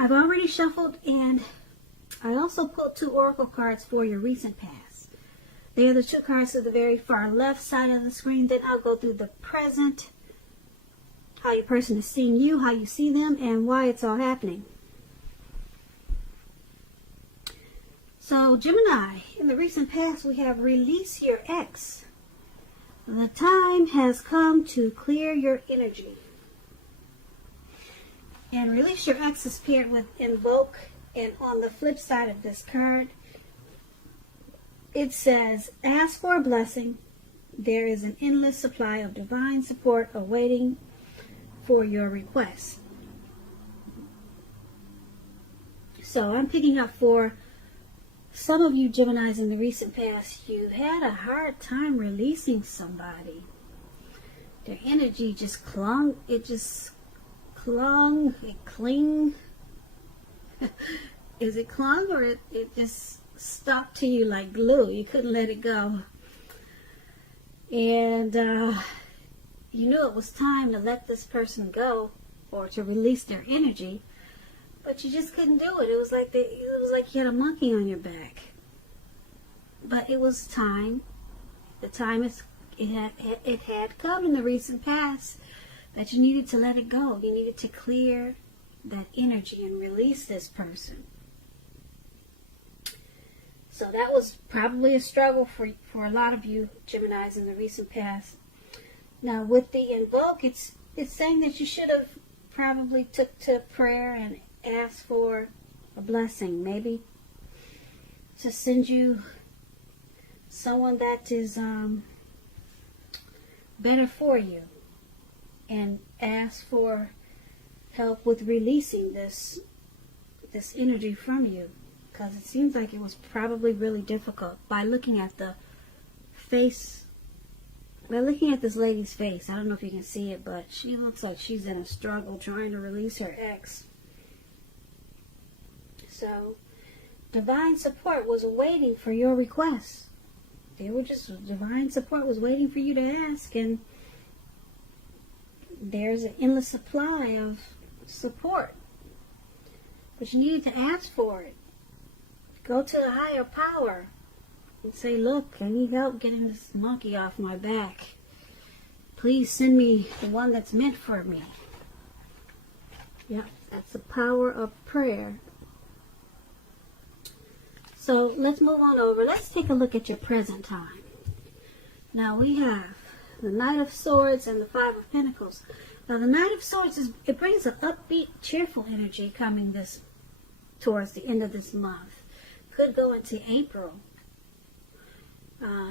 I've already shuffled, and I also pulled 2 oracle cards for your recent past. They are the 2 cards to the very far left side of the screen. Then I'll go through the present, how your person is seeing you, how you see them, and why it's all happening. So, Gemini, in the recent past, we have release your ex. The time has come to clear your energy. And release your ex is paired with invoke. And on the flip side of this card, it says, ask for a blessing. There is an endless supply of divine support awaiting for your request. So I'm picking up for some of you Geminis in the recent past, you had a hard time releasing somebody. Their energy just clung. It cling. Is it clung, or it just stuck to you like glue? You couldn't let it go. And you knew it was time to let this person go or to release their energy, but you just couldn't do it. It was like you had a monkey on your back. But it was time. The time it had come in the recent past that you needed to let it go. You needed to clear that energy and release this person. So that was probably a struggle for a lot of you Geminis in the recent past. Now with the invoke, it's saying that you should have probably took to prayer and asked for a blessing, maybe to send you someone that is better for you, and ask for help with releasing this energy from you, because it seems like it was probably really difficult. By looking at the face, by looking at this lady's face, I don't know if you can see it, but she looks like she's in a struggle trying to release her ex. So divine support was waiting for your requests. Divine support was waiting for you to ask, and there's an endless supply of support. But you needed to ask for it. Go to a higher power and say, look, I need help getting this monkey off my back. Please send me the one that's meant for me. Yeah, that's the power of prayer. So let's move on over. Let's take a look at your present time. Now we have the Knight of Swords and the Five of Pentacles. Now the Knight of Swords, it brings an upbeat, cheerful energy coming towards the end of this month. Could go into April.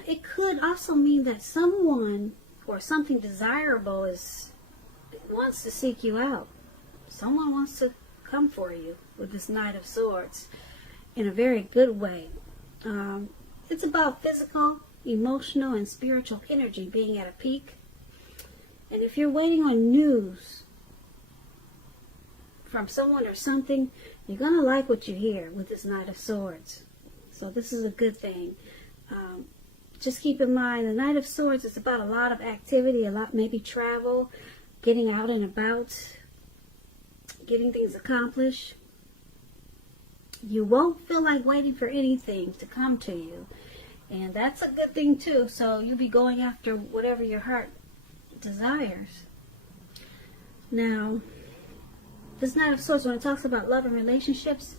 It could also mean that someone or something desirable wants to seek you out. Someone wants to come for you with this Knight of Swords in a very good way. It's about physical, emotional, and spiritual energy being at a peak. And if you're waiting on news from someone or something, you're going to like what you hear with this Knight of Swords. So this is a good thing. Just keep in mind, the Knight of Swords is about a lot of activity, a lot, maybe travel, getting out and about, getting things accomplished. You won't feel like waiting for anything to come to you. And that's a good thing too. So you'll be going after whatever your heart desires. Now, this Knight of Swords, when it talks about love and relationships,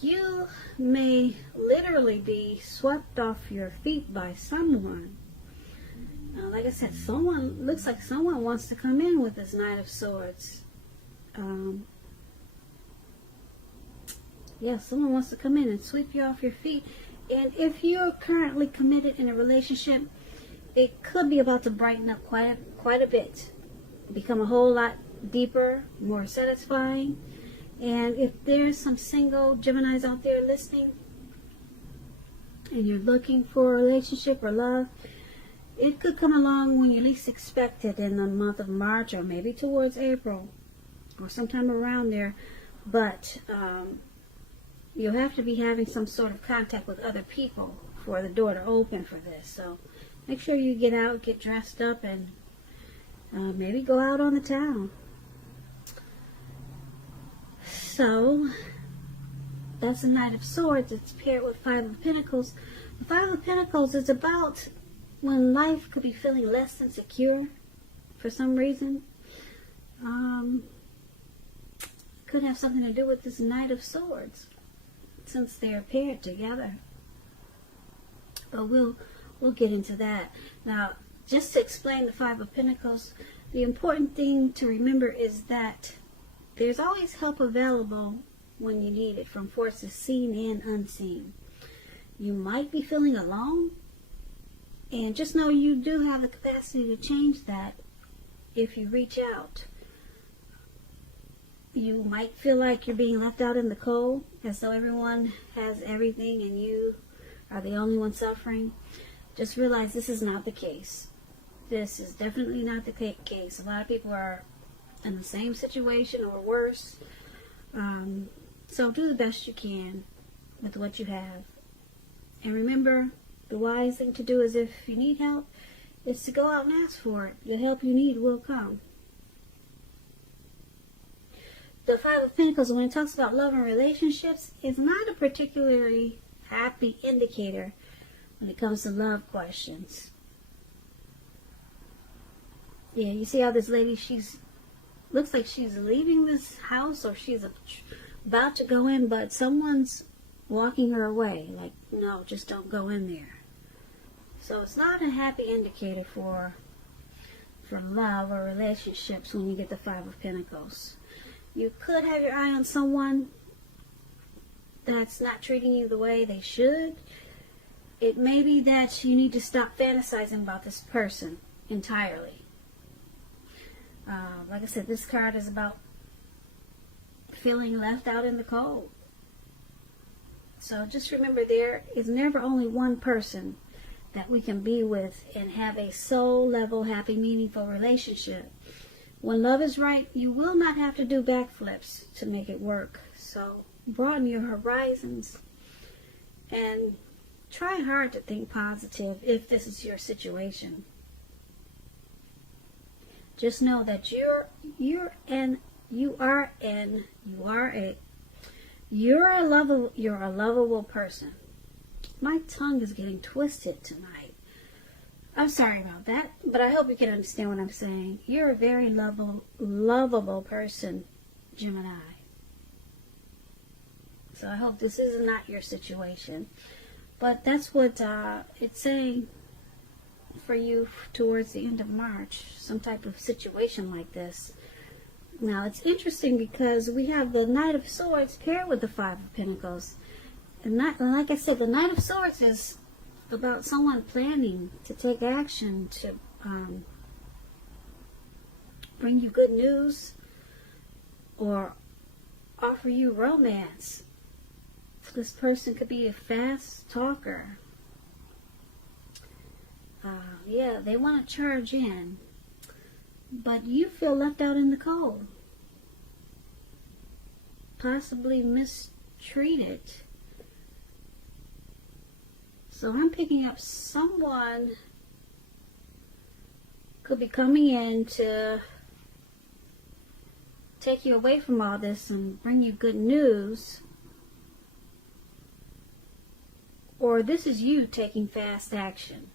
you may literally be swept off your feet by someone. Now, like I said, looks like someone wants to come in with this Knight of Swords. Yeah, someone wants to come in and sweep you off your feet. And if you're currently committed in a relationship, it could be about to brighten up quite a bit. Become a whole lot deeper, more satisfying. And if there's some single Geminis out there listening, and you're looking for a relationship or love, it could come along when you least expect it, in the month of March, or maybe towards April, or sometime around there. But you'll have to be having some sort of contact with other people for the door to open for this. So make sure you get out, get dressed up, and maybe go out on the town. So that's the Knight of Swords. It's paired with Five of Pentacles. The Five of Pentacles is about when life could be feeling less than secure for some reason. Could have something to do with this Knight of Swords, since they're paired together. But we'll get into that. Now, just to explain the Five of Pentacles, the important thing to remember is that there's always help available when you need it, from forces seen and unseen. You might be feeling alone, and just know you do have the capacity to change that if you reach out. You might feel like you're being left out in the cold, as though everyone has everything and you are the only one suffering. Just realize this is not the case. This is definitely not the case. A lot of people are in the same situation or worse. So do the best you can with what you have. And remember, the wise thing to do is, if you need help, is to go out and ask for it. The help you need will come. The Five of Pentacles, when it talks about love and relationships, is not a particularly happy indicator when it comes to love questions. Yeah, you see how this lady, looks like she's leaving this house, or she's about to go in, but someone's walking her away. Like, no, just don't go in there. So it's not a happy indicator for love or relationships when you get the Five of Pentacles. You could have your eye on someone that's not treating you the way they should. It may be that you need to stop fantasizing about this person entirely. Like I said, this card is about feeling left out in the cold. So just remember, there is never only one person that we can be with and have a soul level, happy, meaningful relationship. When love is right, you will not have to do backflips to make it work. So broaden your horizons and try hard to think positive if this is your situation. Just know that you're a lovable person. My tongue is getting twisted tonight. I'm sorry about that, but I hope you can understand what I'm saying. You're a very lovable person, Gemini. So I hope this is not your situation. But that's what it's saying for you towards the end of March, some type of situation like this. Now, it's interesting because we have the Knight of Swords paired with the Five of Pentacles. And like I said, the Knight of Swords is about someone planning to take action to bring you good news or offer you romance. This person could be a fast talker. Yeah, they want to charge in, but you feel left out in the cold, possibly mistreated. So I'm picking up someone could be coming in to take you away from all this and bring you good news. Or this is you taking fast action,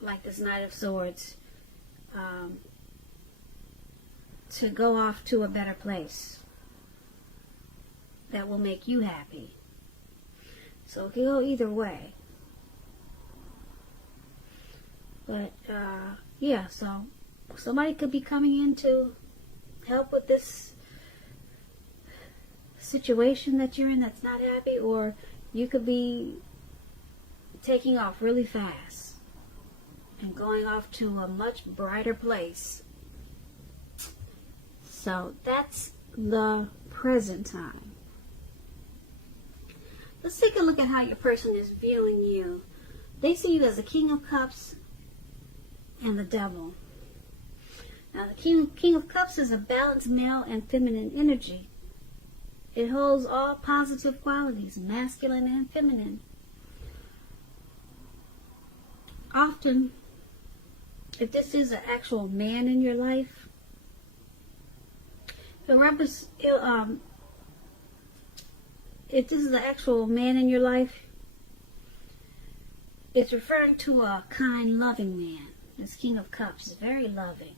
like this Knight of Swords, to go off to a better place that will make you happy. So it can go either way. But, yeah, so somebody could be coming in to help with this situation that you're in that's not happy, or you could be taking off really fast and going off to a much brighter place. So that's the present time. Let's take a look at how your person is viewing you. They see you as the King of Cups and the Devil. Now, the King of Cups is a balanced male and feminine energy. It holds all positive qualities, masculine and feminine. Often, if this is an actual man if this is the actual man in your life, it's referring to a kind, loving man. This King of Cups is very loving.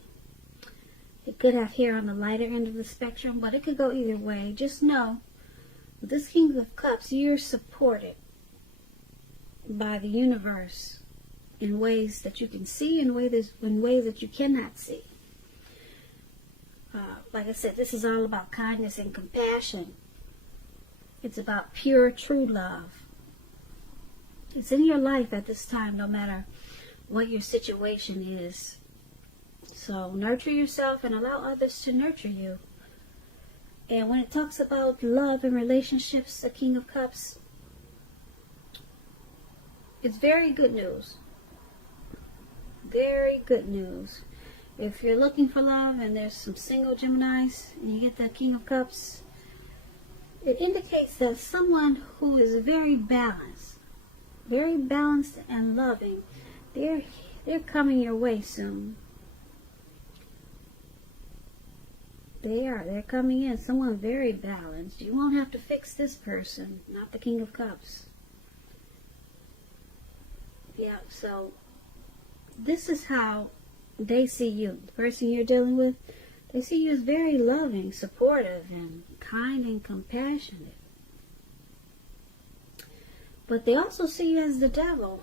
It could have hair on the lighter end of the spectrum, but it could go either way. Just know, with this King of Cups, you're supported by the universe in ways that you can see and in ways that you cannot see. Like I said, this is all about kindness and compassion. It's about pure, true love. It's in your life at this time, no matter what your situation is. So nurture yourself and allow others to nurture you. And when it talks about love and relationships, the King of Cups, it's very good news. Very good news. If you're looking for love and there's some single Geminis and you get the King of Cups, it indicates that someone who is very balanced and loving, they're coming your way soon. They're coming in. Someone very balanced. You won't have to fix this person, not the King of Cups. Yeah, so this is how they see you. The person you're dealing with, they see you as very loving, supportive, and kind and compassionate. But they also see you as the devil.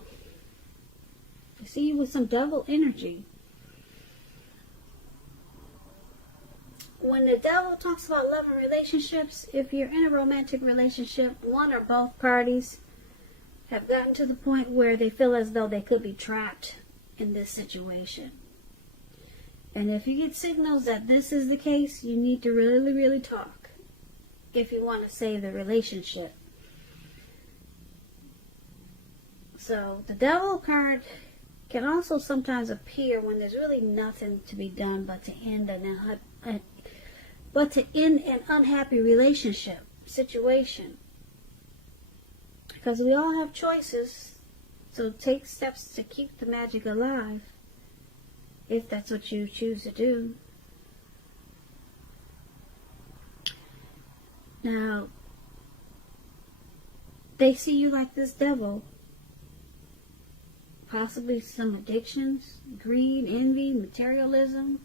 They see you with some devil energy. When the devil talks about love and relationships, if you're in a romantic relationship, one or both parties have gotten to the point where they feel as though they could be trapped in this situation. And if you get signals that this is the case, you need to really, really talk if you want to save the relationship. So the devil card can also sometimes appear when there's really nothing to be done but to end an unhappy relationship situation. Because we all have choices, so take steps to keep the magic alive, if that's what you choose to do. Now, they see you like this devil. Possibly some addictions, greed, envy, materialism,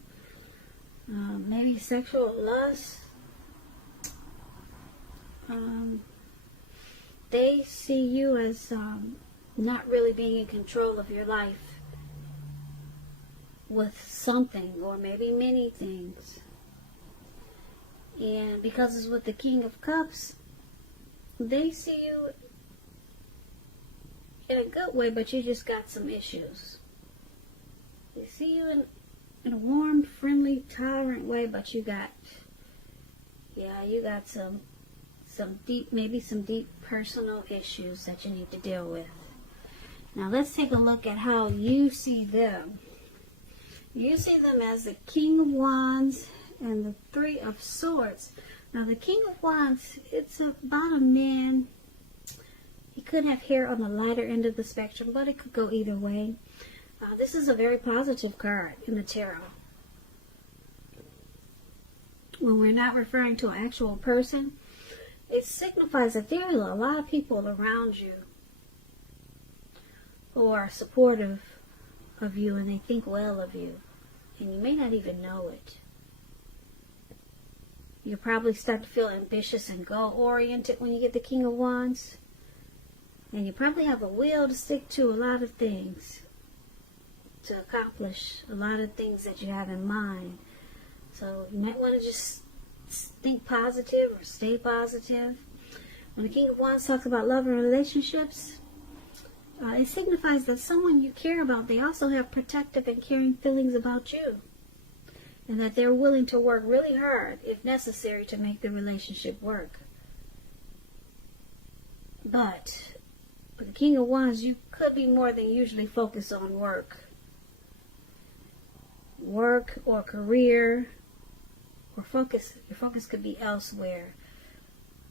maybe sexual lust. They see you as not really being in control of your life with something or maybe many things. And because it's with the King of Cups, they see you in a good way, but you just got some issues. They see you in a warm, friendly, tolerant way, but you got some deep personal issues that you need to deal with. Now let's take a look at how you see them. You see them as the King of Wands and the Three of Swords. Now the King of Wands, it's about a man. He could have hair on the lighter end of the spectrum, but it could go either way. This is a very positive card in the tarot. When we're not referring to an actual person, it signifies that there are a lot of people around you who are supportive of you and they think well of you. And you may not even know it. You'll probably start to feel ambitious and goal-oriented when you get the King of Wands. And you probably have a will to stick to a lot of things, to accomplish a lot of things that you have in mind. So you might want to just think positive or stay positive. When the King of Wands talks about love and relationships, it signifies that someone you care about, they also have protective and caring feelings about you. And that they're willing to work really hard, if necessary, to make the relationship work. But with the King of Wands, you could be more than usually focused on work. Work or career or focus. Your focus could be elsewhere.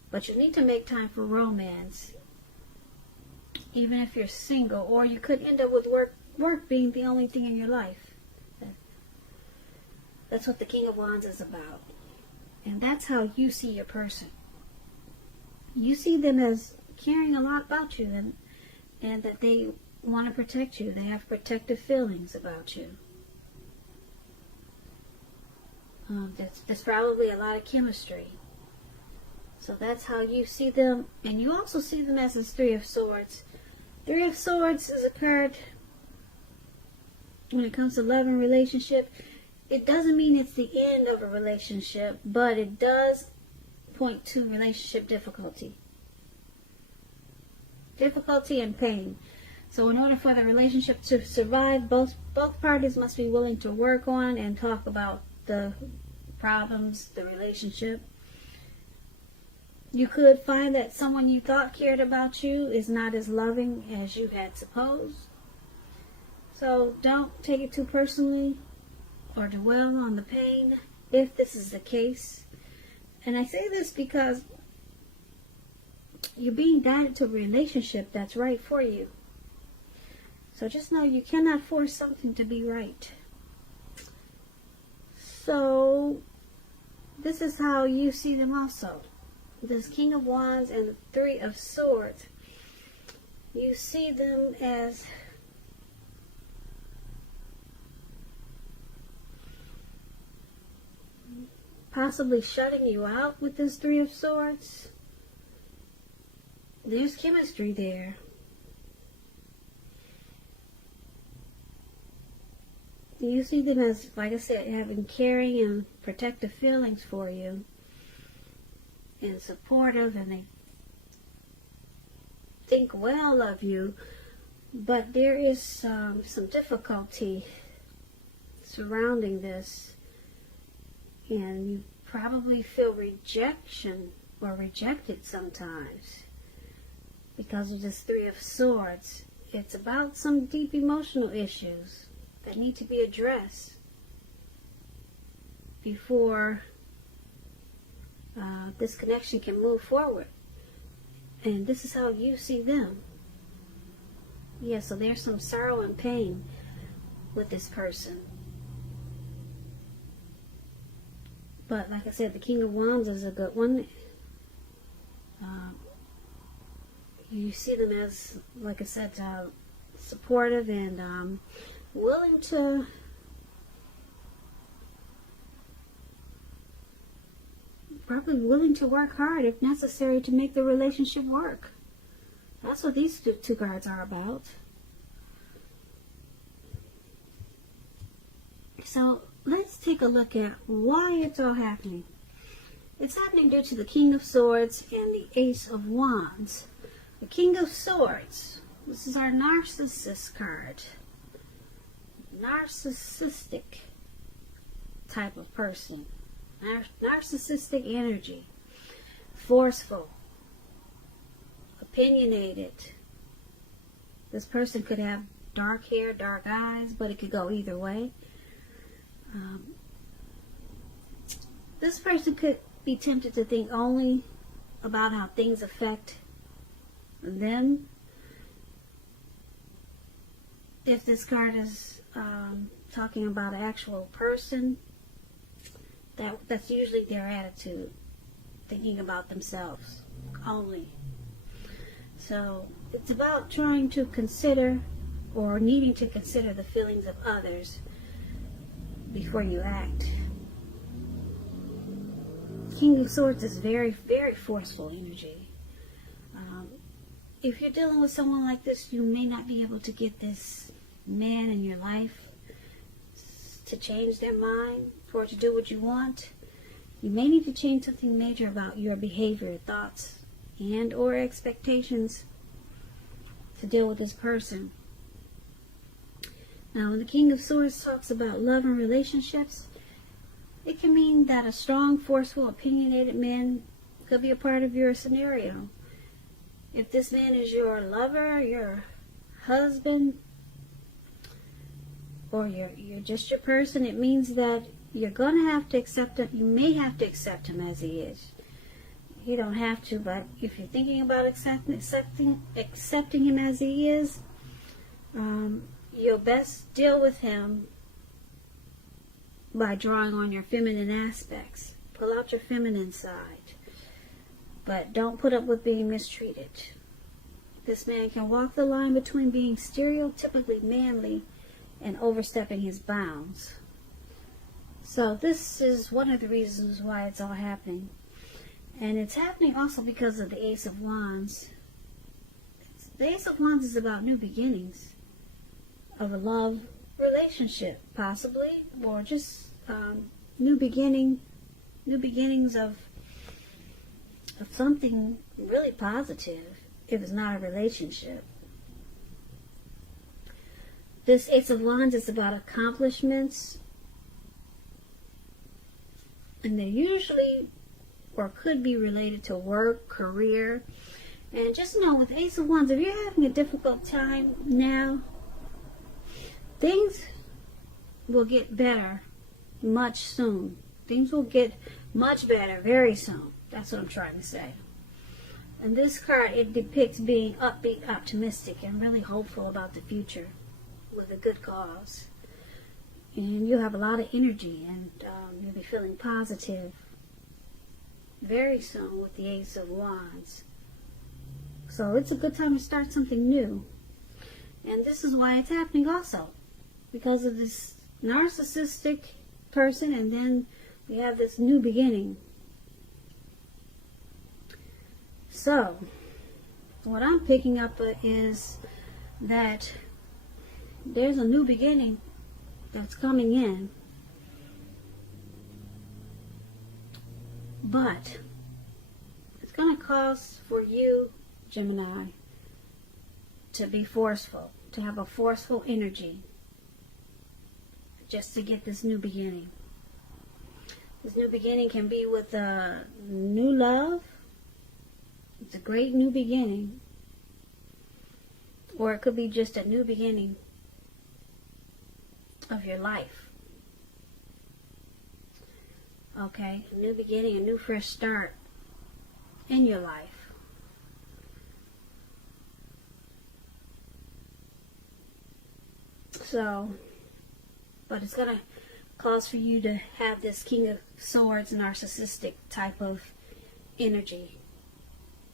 But you need to make time for romance. Even if you're single, or you could end up with work being the only thing in your life. That's what the King of Wands is about. And that's how you see your person. you see them as caring a lot about you, and that they want to protect you. They have protective feelings about you. There's probably a lot of chemistry. So that's how you see them. And you also see them as this Three of Swords. Three of Swords is a card when it comes to love and relationship. It doesn't mean it's the end of a relationship, but it does point to relationship difficulty. Difficulty and pain. So in order for the relationship to survive, both parties must be willing to work on and talk about the problems, the relationship. You could find that someone you thought cared about you is not as loving as you had supposed. So don't take it too personally or dwell on the pain if this is the case. And I say this because you're being guided to a relationship that's right for you. So just know you cannot force something to be right. So this is how you see them also. This King of Wands and the Three of Swords. You see them as possibly shutting you out with this Three of Swords. There's chemistry there. You see them as, like I said, having caring and protective feelings for you. And supportive, and they think well of you. But there is some difficulty surrounding this. And you probably feel rejection or rejected sometimes because of this Three of Swords. It's about some deep emotional issues that need to be addressed before this connection can move forward. And this is how you see them. Yeah, so there's some sorrow and pain with this person. But like I said, the King of Wands is a good one. You see them as, like I said, supportive and willing to work hard if necessary to make the relationship work. That's what these two cards are about. So let's take a look at why it's all happening. It's happening due to the King of Swords and the Ace of Wands. The King of Swords, this is our narcissist card. Narcissistic type of person. Narcissistic energy. Forceful. Opinionated. This person could have dark hair, dark eyes, but it could go either way. This person could be tempted to think only about how things affect them. If this card is talking about an actual person, that's usually their attitude, thinking about themselves only. So it's about trying to consider or needing to consider the feelings of others before you act. King of Swords is very, very forceful energy. If you're dealing with someone like this, you may not be able to get this man in your life to change their mind or to do what you want. You may need to change something major about your behavior, thoughts, and or expectations to deal with this person. Now, when the King of Swords talks about love and relationships, it can mean that a strong, forceful, opinionated man could be a part of your scenario. If this man is your lover, your husband, or you're just your person, it means that you're going to have to accept him. You may have to accept him as he is. You don't have to, but if you're thinking about accepting him as he is, you'll best deal with him by drawing on your feminine aspects. Pull out your feminine side. but don't put up with being mistreated. This man can walk the line between being stereotypically manly and overstepping his bounds. So this is one of the reasons why it's all happening. And it's happening also because of the Ace of Wands. The Ace of Wands is about new beginnings of a love relationship, possibly, or just new beginnings of something really positive, if it's not a relationship. This Ace of Wands is about accomplishments, and they usually or could be related to work, career. And just know with Ace of Wands, if you're having a difficult time now, things will get better much soon. Things will get much better very soon. That's what I'm trying to say. And this card, it depicts being upbeat, optimistic, and really hopeful about the future with a good cause. And you'll have a lot of energy, and you'll be feeling positive very soon with the Ace of Wands. So it's a good time to start something new. And this is why it's happening also, because of this narcissistic person, and then we have this new beginning. So what I'm picking up is that there's a new beginning that's coming in, but it's going to cause for you, Gemini, to be forceful, to have a forceful energy just to get this new beginning. This new beginning can be with a new love. It's a great new beginning. Or it could be just a new beginning of your life. Okay, a new beginning, a new fresh start in your life. So, but it's going to cause for you to have this King of Swords narcissistic type of energy.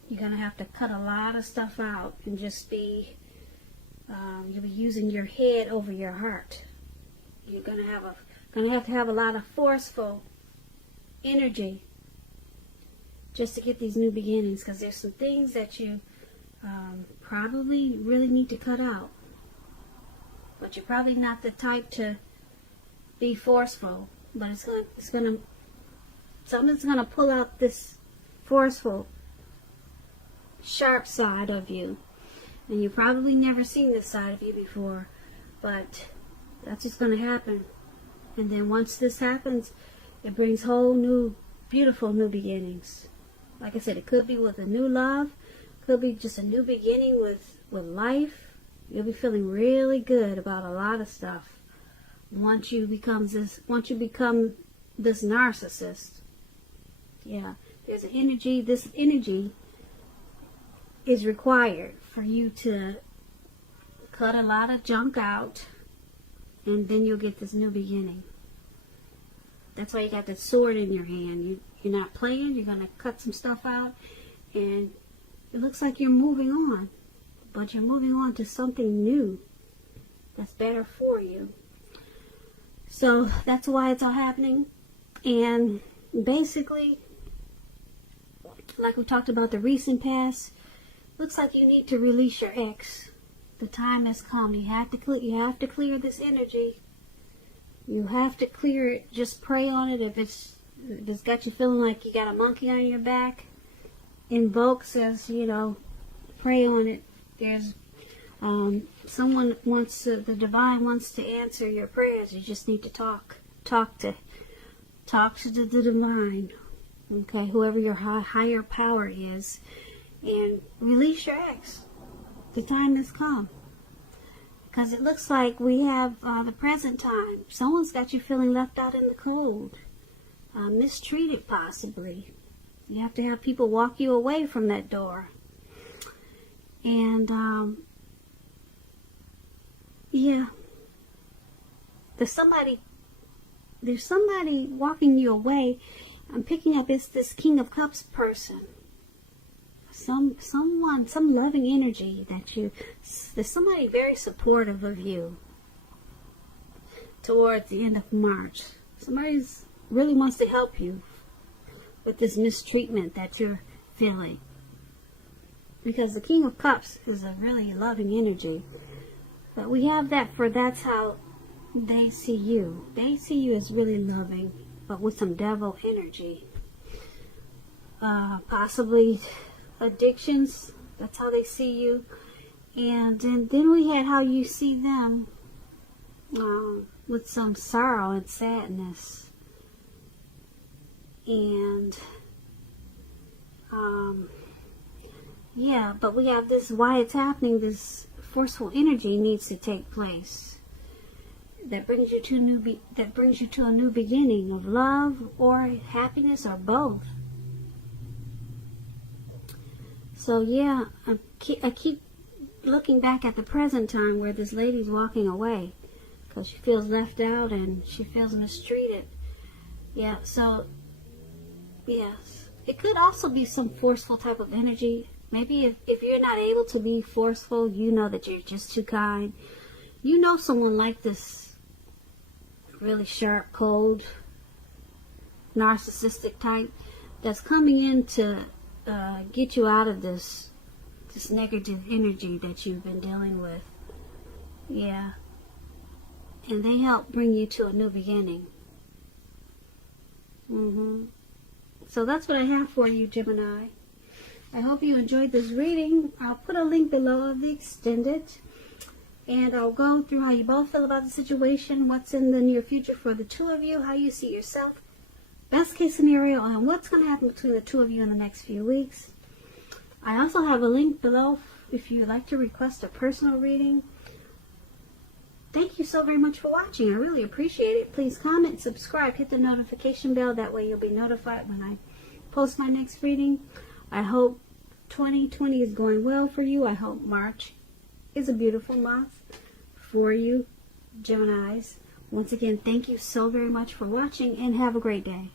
You're going to have to cut a lot of stuff out and just be, you'll be using your head over your heart. You're going to have a lot of forceful energy just to get these new beginnings, because there's some things that you probably really need to cut out. But you're probably not the type to be forceful. But something's gonna pull out this forceful, sharp side of you, and you've probably never seen this side of you before. But that's just gonna happen. And then once this happens, it brings whole new, beautiful new beginnings. Like I said, it could be with a new love, could be just a new beginning with life. You'll be feeling really good about a lot of stuff once you become this narcissist. Yeah, there's an energy. This energy is required for you to cut a lot of junk out, and then you'll get this new beginning. That's why you got that sword in your hand. You're not playing. You're going to cut some stuff out, and it looks like you're moving on. But you're moving on to something new that's better for you. So that's why it's all happening. And basically, like we talked about the recent past, looks like you need to release your ex. The time has come. You have to clear this energy. You have to clear it. Just pray on it. If it's got you feeling like you got a monkey on your back, invoke, says, pray on it. There's someone wants to, the divine wants to answer your prayers. You just need to talk to the divine, okay, whoever your higher power is, and release your ex. The time has come, because it looks like we have the present time. Someone's got you feeling left out in the cold, mistreated possibly. You have to have people walk you away from that door. And, yeah, there's somebody walking you away. I'm picking up this King of Cups person. someone, some loving energy there's somebody very supportive of you towards the end of March. Somebody really wants to help you with this mistreatment that you're feeling. Because the King of Cups is a really loving energy. But we have that's how they see you. They see you as really loving, but with some devil energy. Possibly addictions. That's how they see you. And then we had how you see them with some sorrow and sadness. And yeah, but we have this, why it's happening, this forceful energy needs to take place. That brings you to a new beginning of love or happiness or both. So yeah, I keep looking back at the present time where this lady's walking away because she feels left out and she feels mistreated. Yeah, so yes, it could also be some forceful type of energy. Maybe if you're not able to be forceful, you know that you're just too kind. You know someone like this really sharp, cold, narcissistic type that's coming in to get you out of this negative energy that you've been dealing with. Yeah. And they help bring you to a new beginning. So that's what I have for you, Gemini. I hope you enjoyed this reading. I'll put a link below of the extended. And I'll go through how you both feel about the situation, what's in the near future for the two of you, how you see yourself, best case scenario, and what's going to happen between the two of you in the next few weeks. I also have a link below if you'd like to request a personal reading. Thank you so very much for watching. I really appreciate it. Please comment, subscribe, hit the notification bell. That way you'll be notified when I post my next reading. I hope 2020 is going well for you. I hope March is a beautiful month for you, Geminis. Once again, thank you so very much for watching and have a great day.